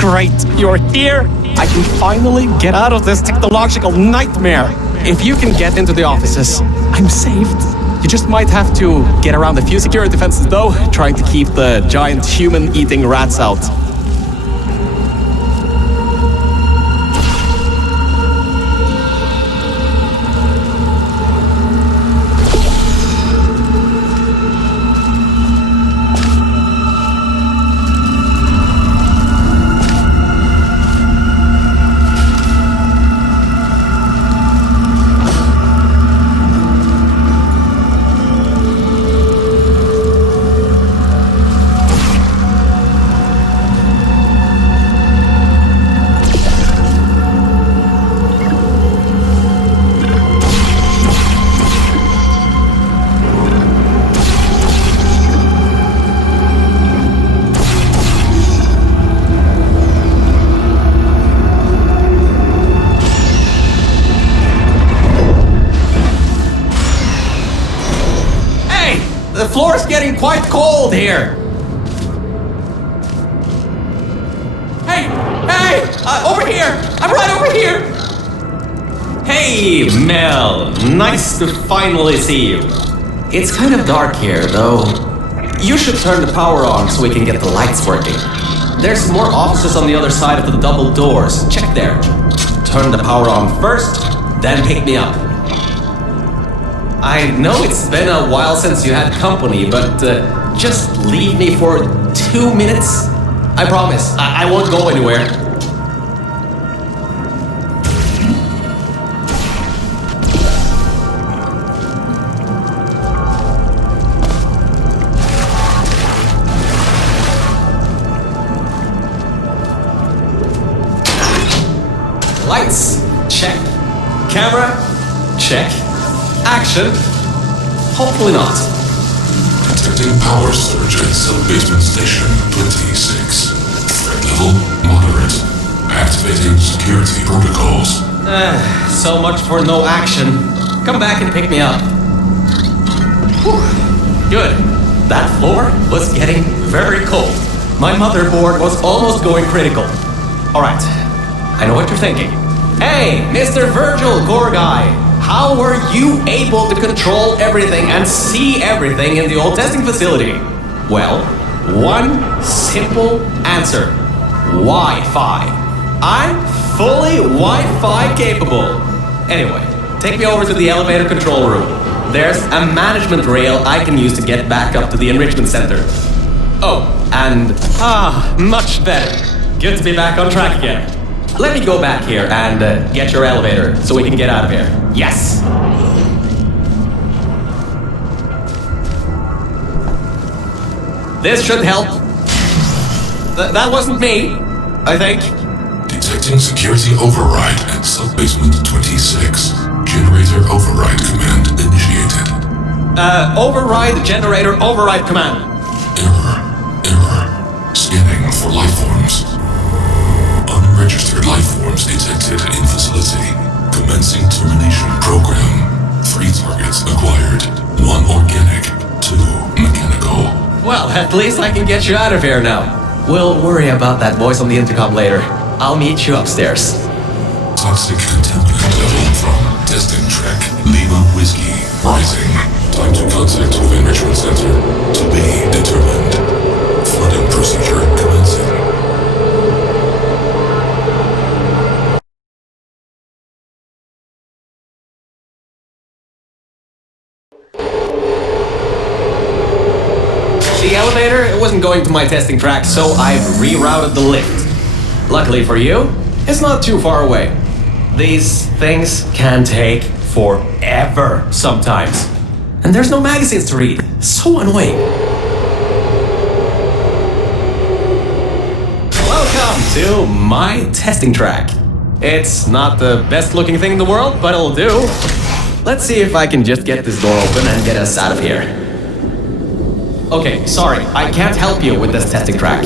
Great, you're here. I can finally get out of this technological nightmare. If you can get into the offices, I'm saved. You just might have to get around a few security fences though, trying to keep the giant human-eating rats out. The floor's getting quite cold here. Hey! Over here! I'm right over here! Hey, Mel. Nice to finally see you. It's kind of dark here, though. You should turn the power on so we can get the lights working. There's more offices on the other side of the double doors. Check there. Turn the power on first, then pick me up. I know it's been a while since you had company, but just leave me for 2 minutes. I promise, I won't go anywhere. Lights, check. Camera, check. Action? Hopefully not. Detecting power surge at sub-basement station 26. Threat level moderate. Activating security protocols. So much for no action. Come back and pick me up. Whew. Good. That floor was getting very cold. My motherboard was almost going critical. Alright, I know what you're thinking. Hey, Mr. Virgil, core guy. How were you able to control everything and see everything in the old testing facility? Well, one simple answer. Wi-Fi. I'm fully Wi-Fi capable. Anyway, take me over to the elevator control room. There's a management rail I can use to get back up to the enrichment center. Oh, and much better. Good to be back on track again. Let me go back here and get your elevator so we can get out of here. Yes! This should help. That wasn't me, I think. Detecting security override at sub-basement 26. Generator override command initiated. Override generator override command. Error. Scanning for life forms. Unregistered life forms detected in facility. Commencing termination program. 3 targets acquired. 1 organic, 2 mechanical. Well, at least I can get you out of here now. We'll worry about that voice on the intercom later. I'll meet you upstairs. Toxic contaminant level from testing track Lima Whiskey rising. Time to contact with enrichment center to be determined. Flooding procedure commencing. The elevator, it wasn't going to my testing track, so I've rerouted the lift. Luckily for you, it's not too far away. These things can take forever sometimes. And there's no magazines to read. So annoying. Welcome to my testing track. It's not the best looking thing in the world, but it'll do. Let's see if I can just get this door open and get us out of here. Okay, sorry, I can't help you with this testing track.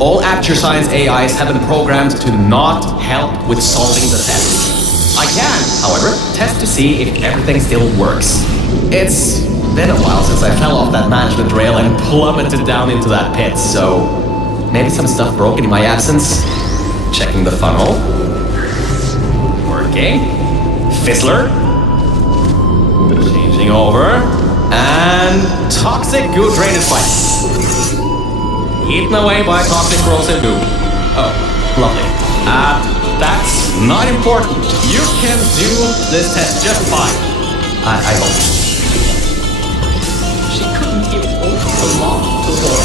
All Aperture Science AIs have been programmed to not help with solving the test. I can, however, test to see if everything still works. It's been a while since I fell off that management rail and plummeted down into that pit, so maybe some stuff broke in my absence. Checking the funnel. Working. Fizzler. Changing over. And toxic goo drainage pipe. Eaten away by toxic corrosive goo. Oh, lovely. That's not important. You can do this test just fine. I hope. She couldn't even open the lock door.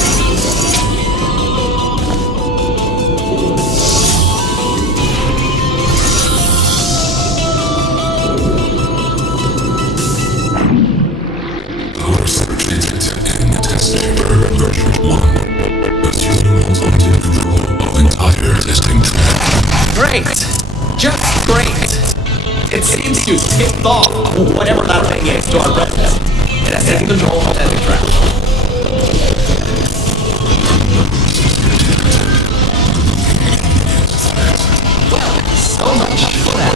Version 1. Assuming ultimate control of entire testing track. Great! Just great! It seems you tipped off whatever that thing is to our president. It has taken control of the testing track. Well, so much for that.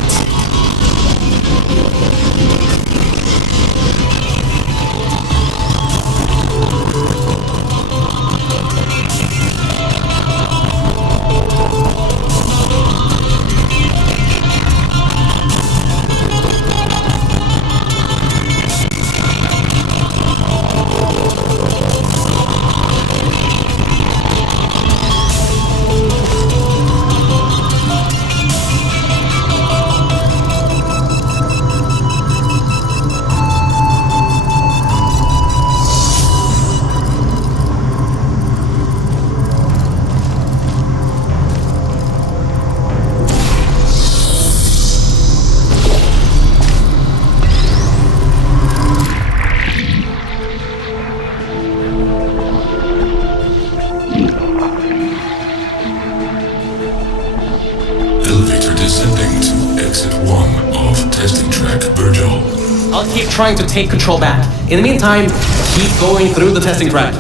I'll keep trying to take control back. In the meantime, keep going through the testing track.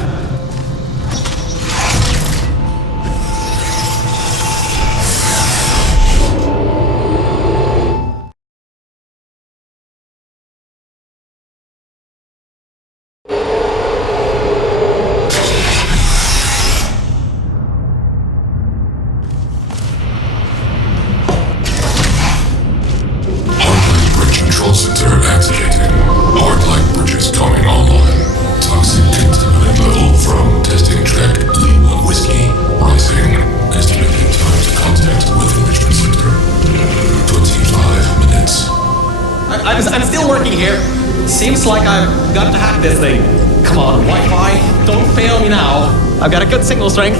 I'm still working here. Seems like I've got to hack this thing. Come on, Wi-Fi, don't fail me now. I've got a good signal strength.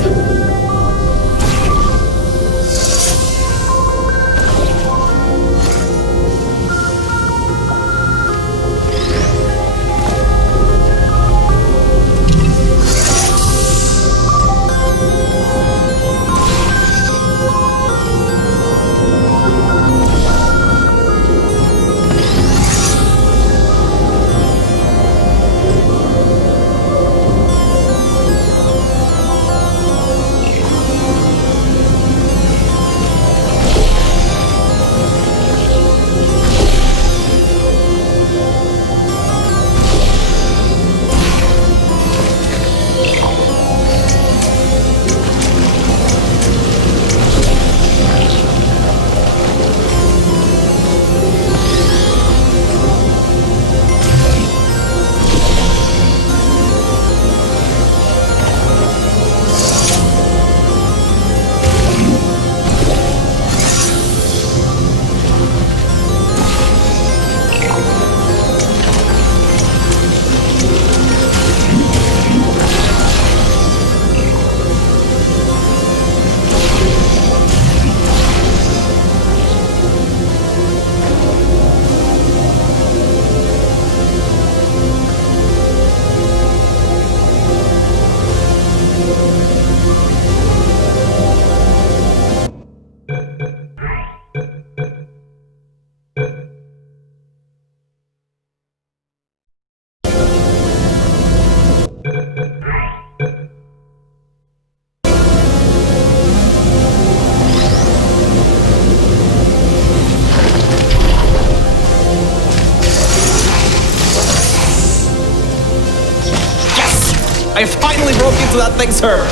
I finally broke into that thing, sir.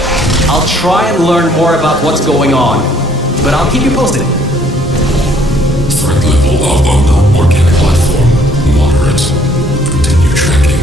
I'll try and learn more about what's going on. but I'll keep you posted. Threat level of unknown organic life form. Moderate. Continue tracking.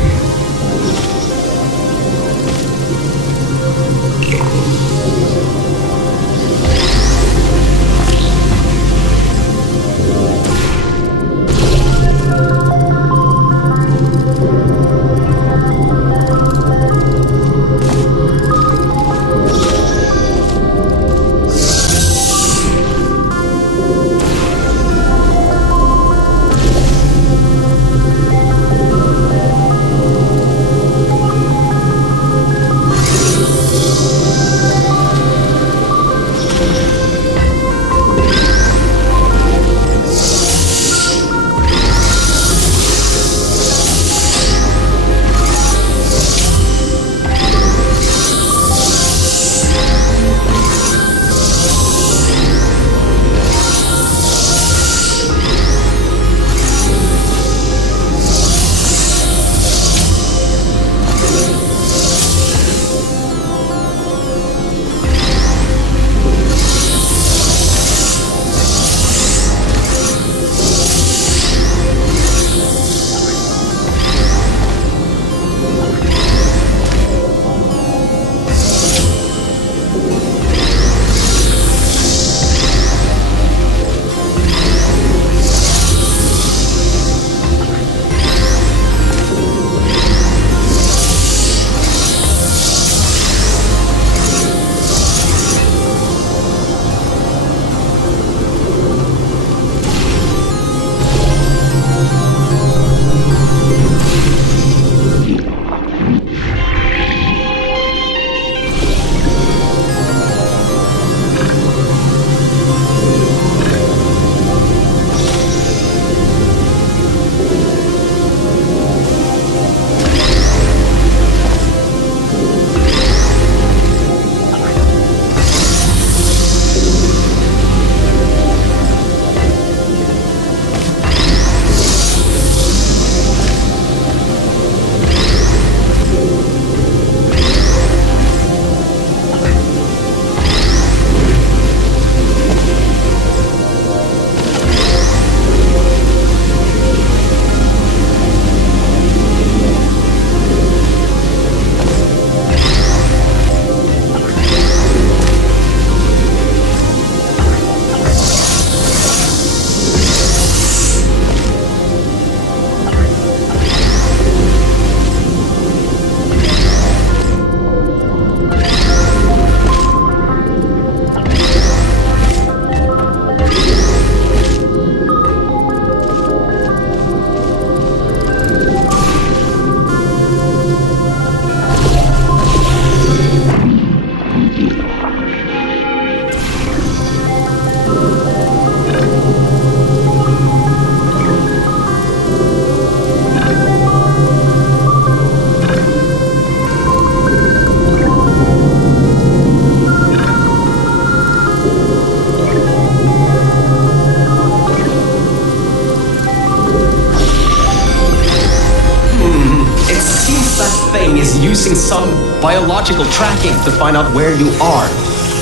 using some biological tracking to find out where you are.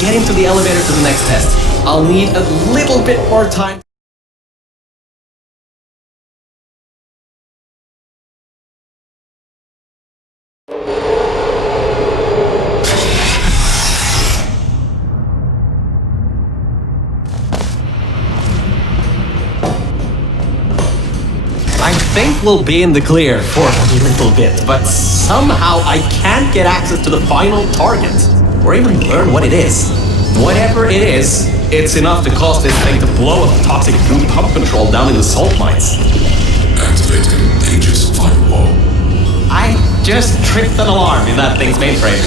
Get into the elevator to the next test. I'll need a little bit more time. I think we'll be in the clear for a little bit, but somehow I can't get access to the final target, or even learn what it is. Whatever it is, it's enough to cause this thing to blow up toxic goo pump control down in the salt mines. Activating Aegis firewall. I just tripped an alarm in that thing's mainframe.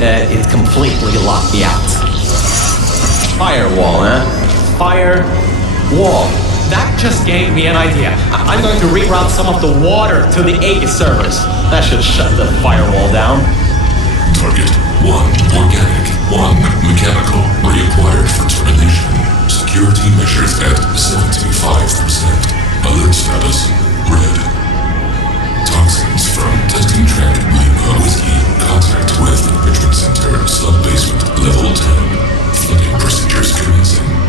It completely locked me out. Firewall, huh? Firewall. That just gave me an idea. I'm going to reroute some of the water to the Aegis servers. That should shut the firewall down. Target 1 organic, 1 mechanical. Reacquired for termination. Security measures at 75%. Alert status red. Toxins from testing track Lima Whiskey. Contact with enrichment center, sub-basement, level 10. Flooding procedures commencing.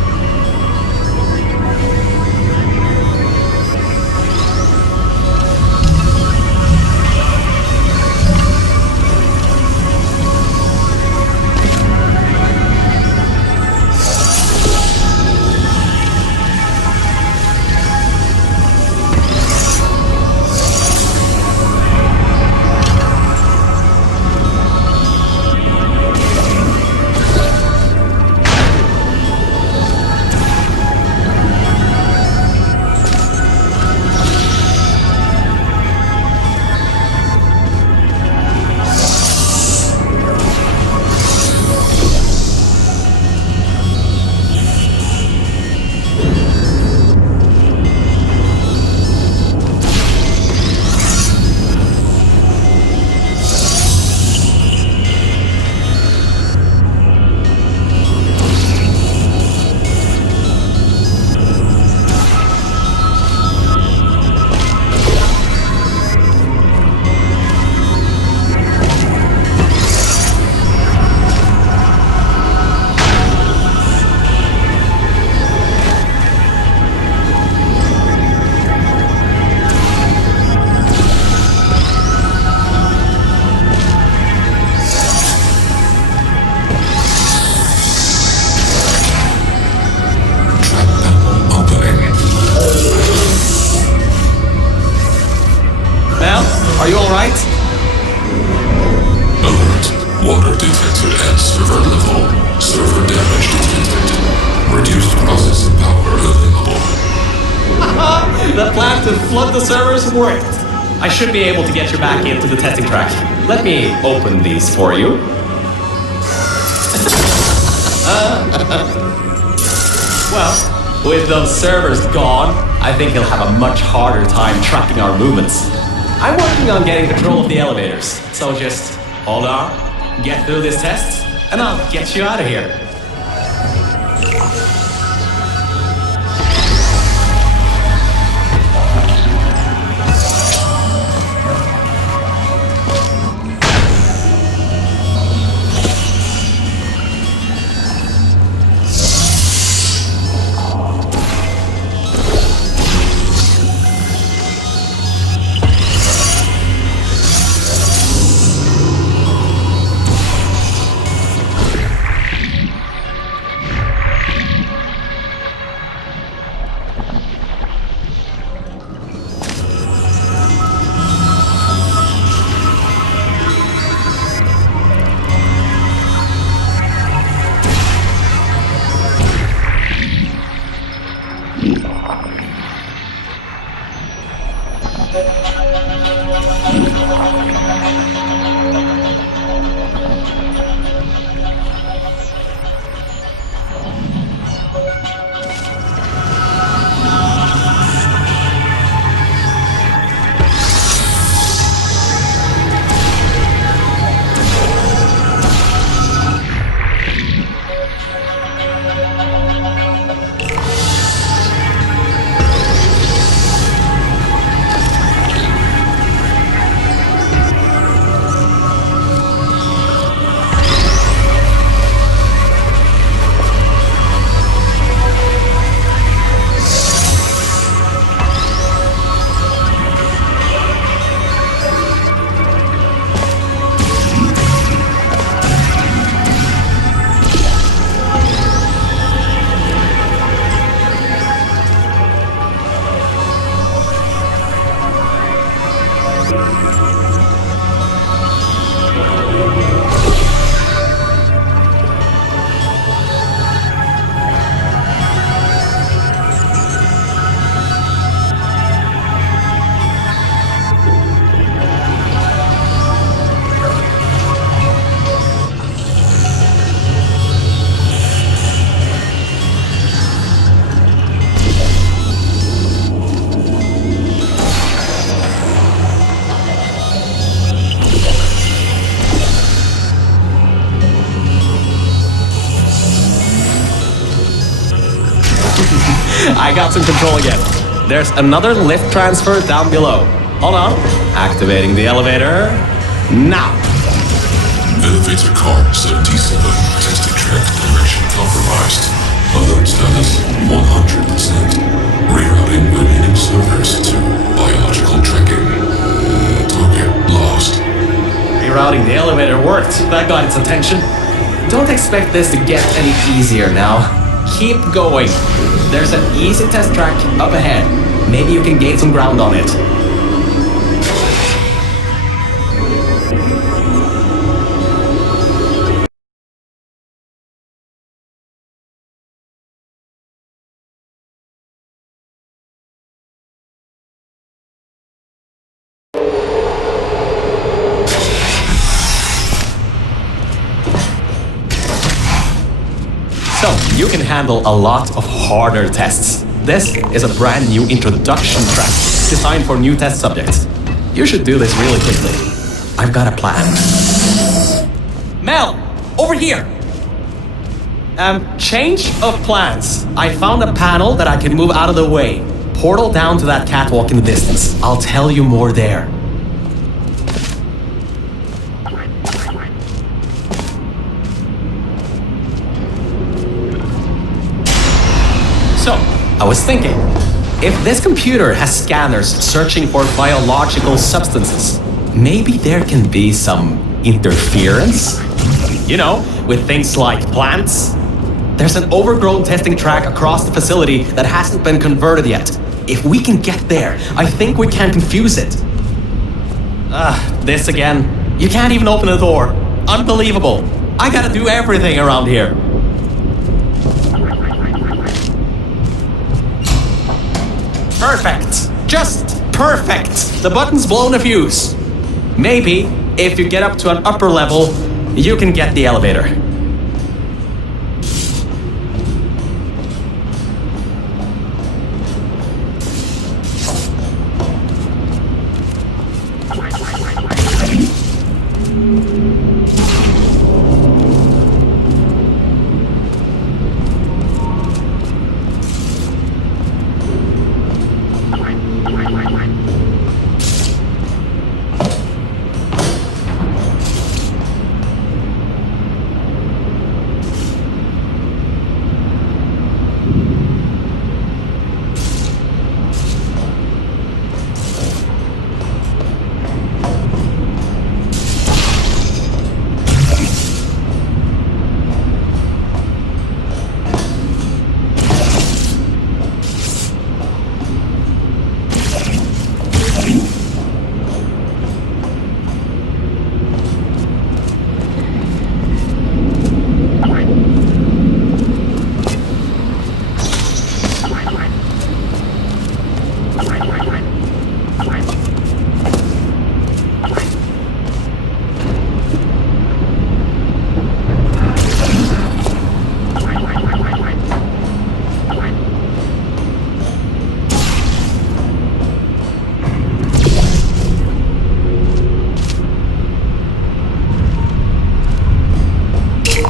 flood the servers worked. I should be able to get you back into the testing track. Let me open these for you. Well, with those servers gone, I think he'll have a much harder time tracking our movements. I'm working on getting control of the elevators, so just hold on, get through this test, and I'll get you out of here. I got some control again. There's another lift transfer down below. Hold on. Activating the elevator. Now. Elevator car 77. Testing track direction compromised. Alert status 100%. Rerouting remaining servers to biological tracking. Target lost. Rerouting the elevator worked. That got its attention. Don't expect this to get any easier now. Keep going. There's an easy test track up ahead. Maybe you can gain some ground on it. So, you can handle a lot of harder tests. This is a brand new introduction track designed for new test subjects. You should do this really quickly. I've got a plan. Mel, over here! Change of plans. I found a panel that I can move out of the way. Portal down to that catwalk in the distance. I'll tell you more there. So, I was thinking, if this computer has scanners searching for biological substances, maybe there can be some interference? You know, with things like plants. There's an overgrown testing track across the facility that hasn't been converted yet. If we can get there, I think we can confuse it. This again. You can't even open the door. Unbelievable. I gotta do everything around here. Perfect. Just Perfect! The button's blown a fuse. Maybe, if you get up to an upper level, you can get the elevator.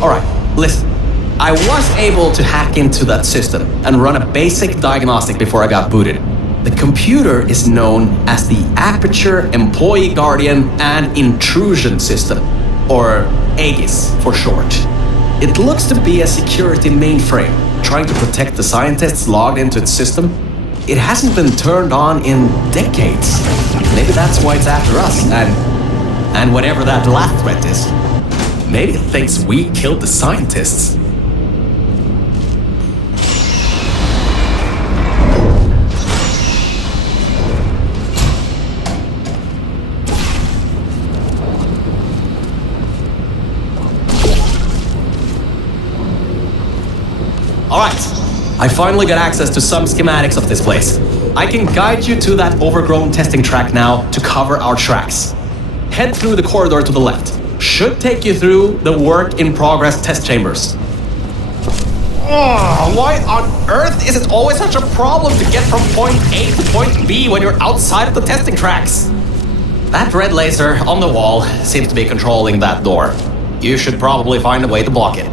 Alright, listen. I was able to hack into that system and run a basic diagnostic before I got booted. The computer is known as the Aperture Employee Guardian and Intrusion System, or AGIS for short. It looks to be a security mainframe trying to protect the scientists logged into its system. It hasn't been turned on in decades. Maybe that's why it's after us, and whatever that last threat is. Maybe it thinks we killed the scientists. Alright, I finally got access to some schematics of this place. I can guide you to that overgrown testing track now to cover our tracks. Head through the corridor to the left. Should take you through the work-in-progress test chambers. Oh, why on earth is it always such a problem to get from point A to point B when you're outside of the testing tracks? That red laser on the wall seems to be controlling that door. You should probably find a way to block it.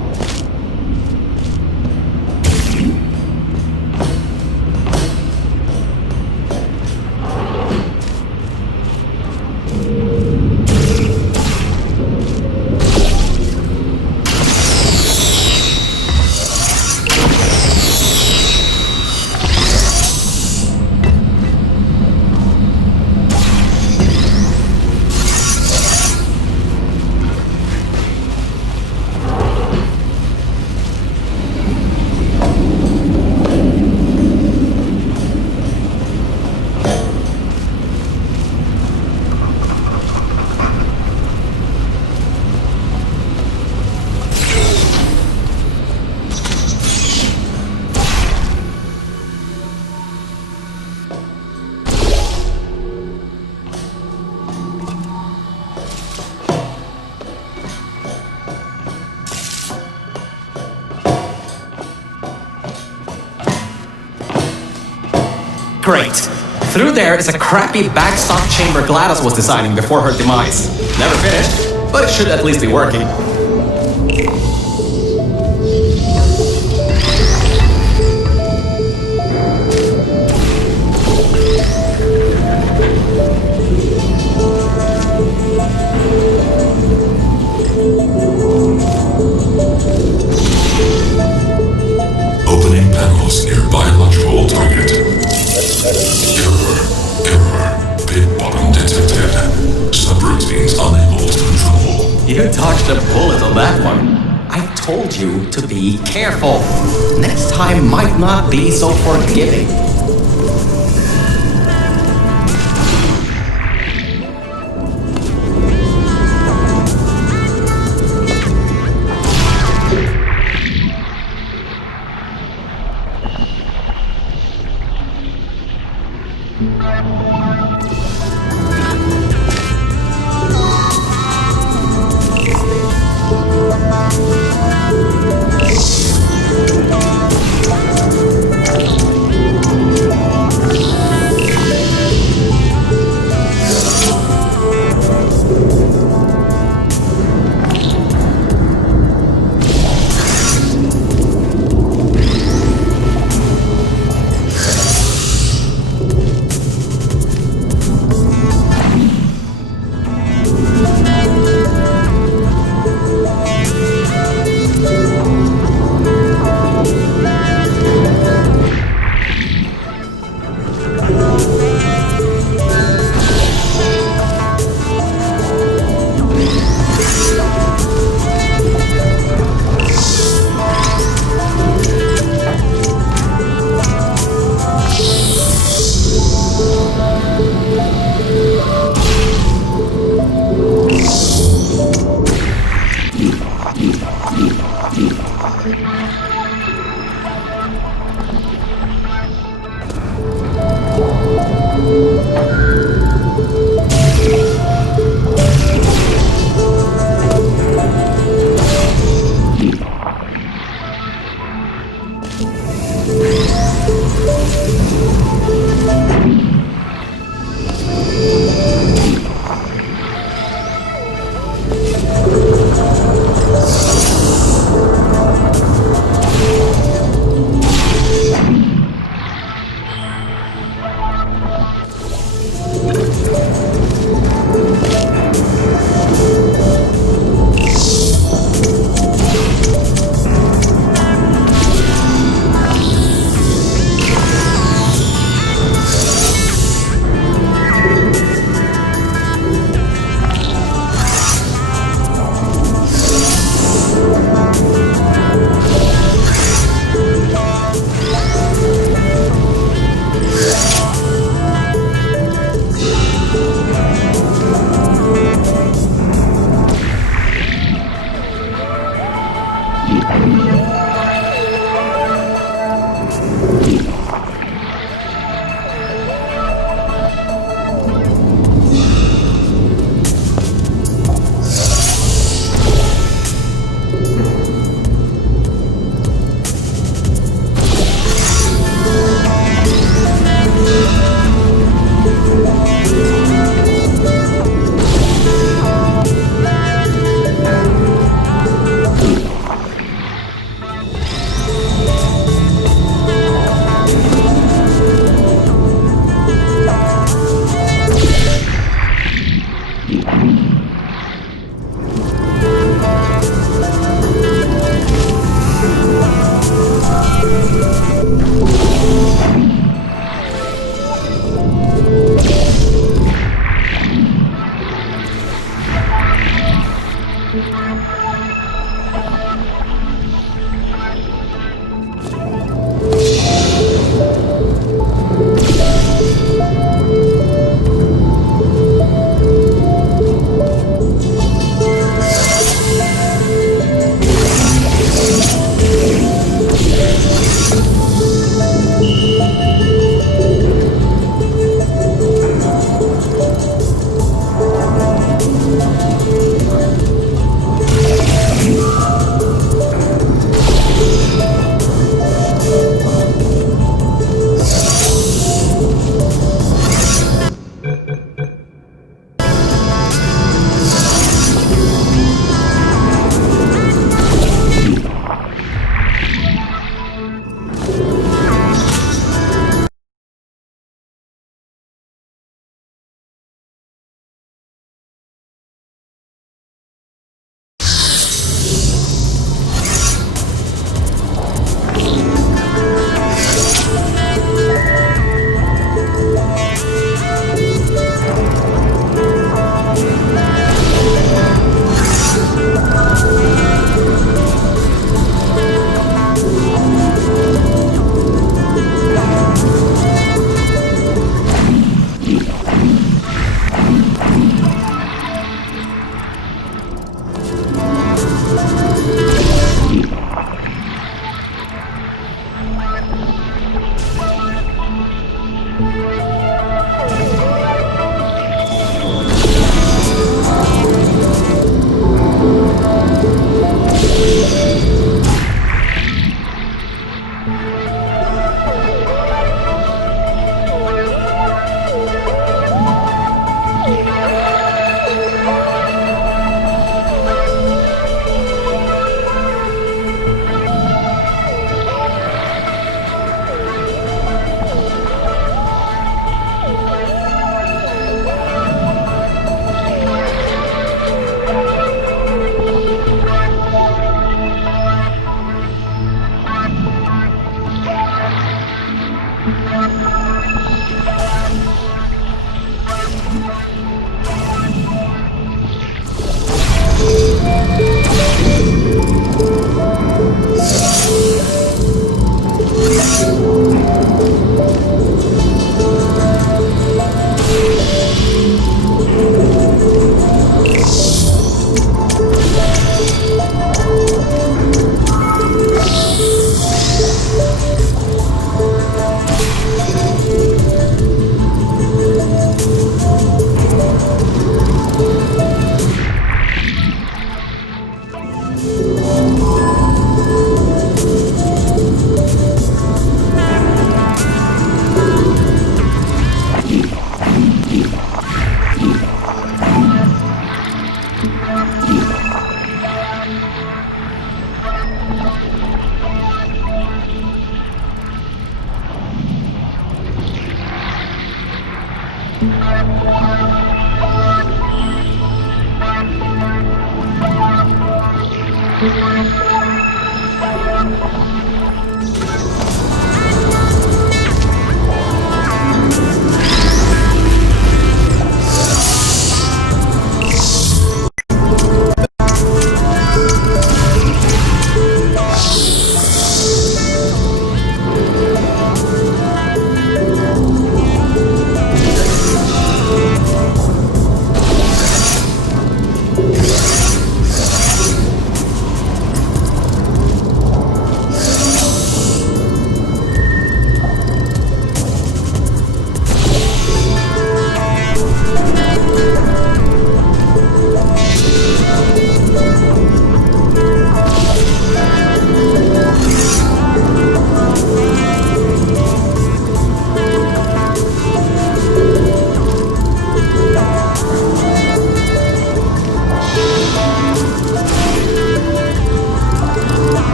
Great. Through there is a crappy backstop chamber GLaDOS was designing before her demise. Never finished, but it should at least be working. Opening panels near biological target. Error. Pit bottom detected. Subroutines unable to control. You dodged a bullet on that one. I told you to be careful. Next time might not be so forgiving.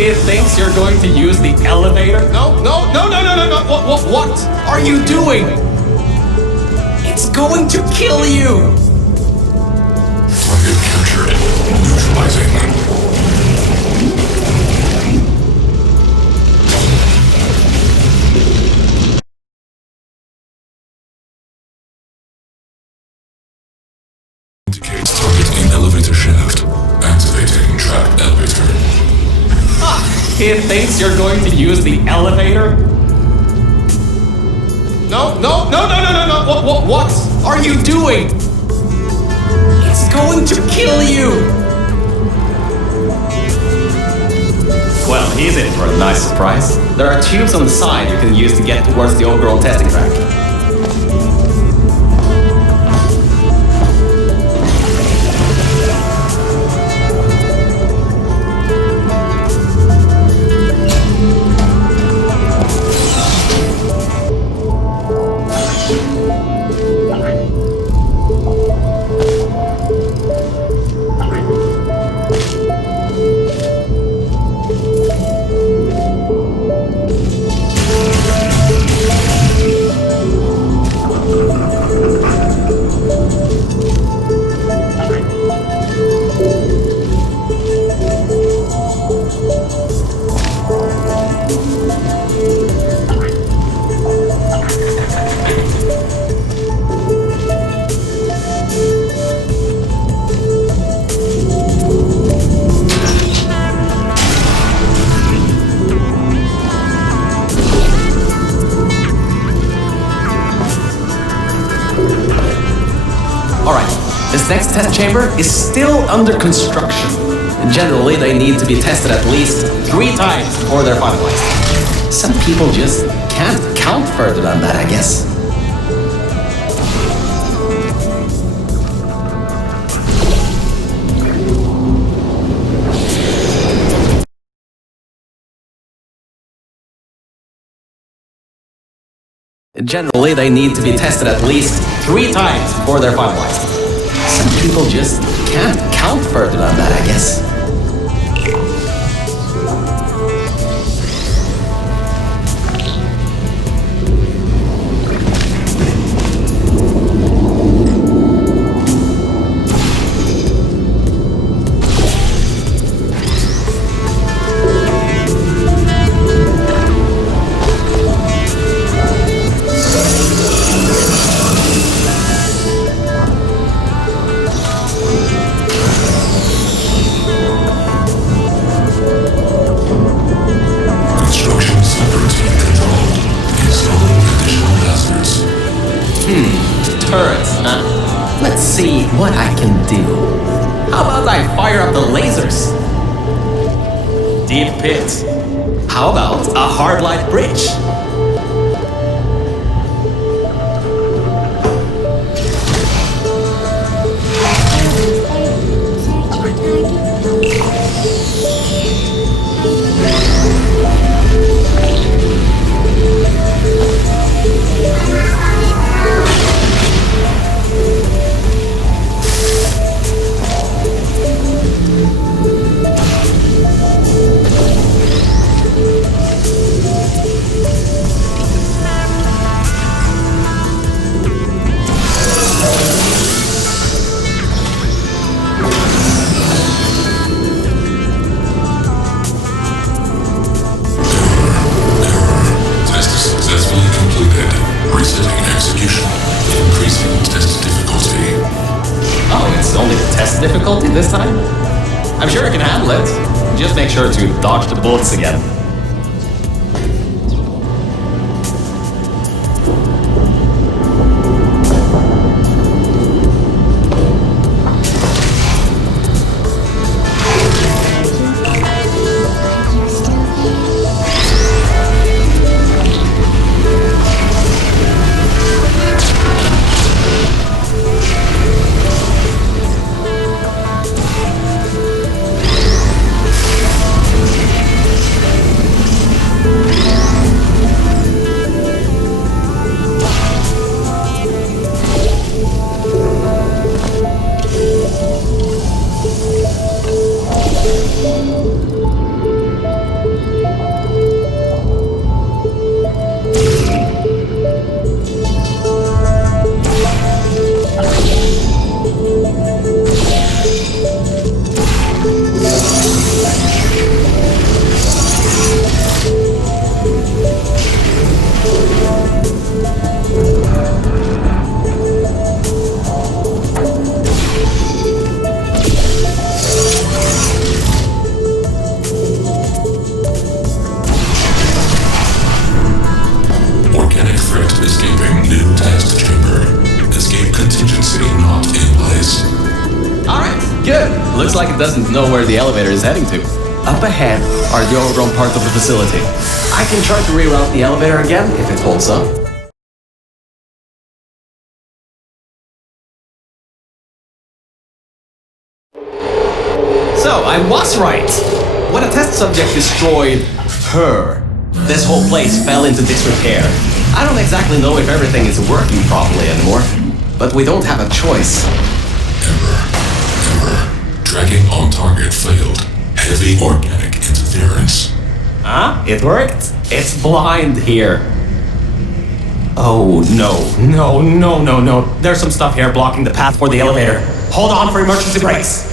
It thinks you're going to use the elevator? No. What are you doing? It's going to kill you! Target captured. Neutralizing. Indicates target in elevator shaft. Activating trap elevator. It thinks you're going to use the elevator? No. What are you doing? It's going to kill you! Well, he's in for a nice surprise. There are tubes on the side you can use to get towards the overall testing track. This next test chamber is still under construction. Generally, they need to be tested at least 3 times before they're finalized. Some people just can't count further than that, I guess. Generally, they need to be tested at least 3 times before they're finalized. Some people just can't count further than that, I guess. Turrets, huh? Let's see what I can do. How about I fire up the lasers? Deep pit. How about a hard light bridge? difficulty this time? I'm sure I can handle it. Just make sure to dodge the bullets again. Looks like it doesn't know where the elevator is heading to. Up ahead are the overgrown parts of the facility. I can try to reroute the elevator again if it holds up. So, I was right! When a test subject destroyed her, this whole place fell into disrepair. I don't exactly know if everything is working properly anymore, but we don't have a choice. Error. Tracking on target failed. Heavy organic interference. Huh? It worked? It's blind here. Oh, no. There's some stuff here blocking the path for the elevator. Hold on for emergency brakes.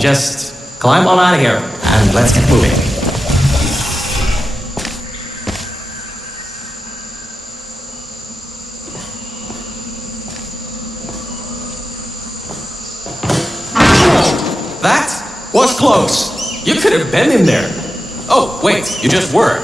Just climb on out of here and let's get moving. That was close. You could have been in there. Oh, wait, you just were.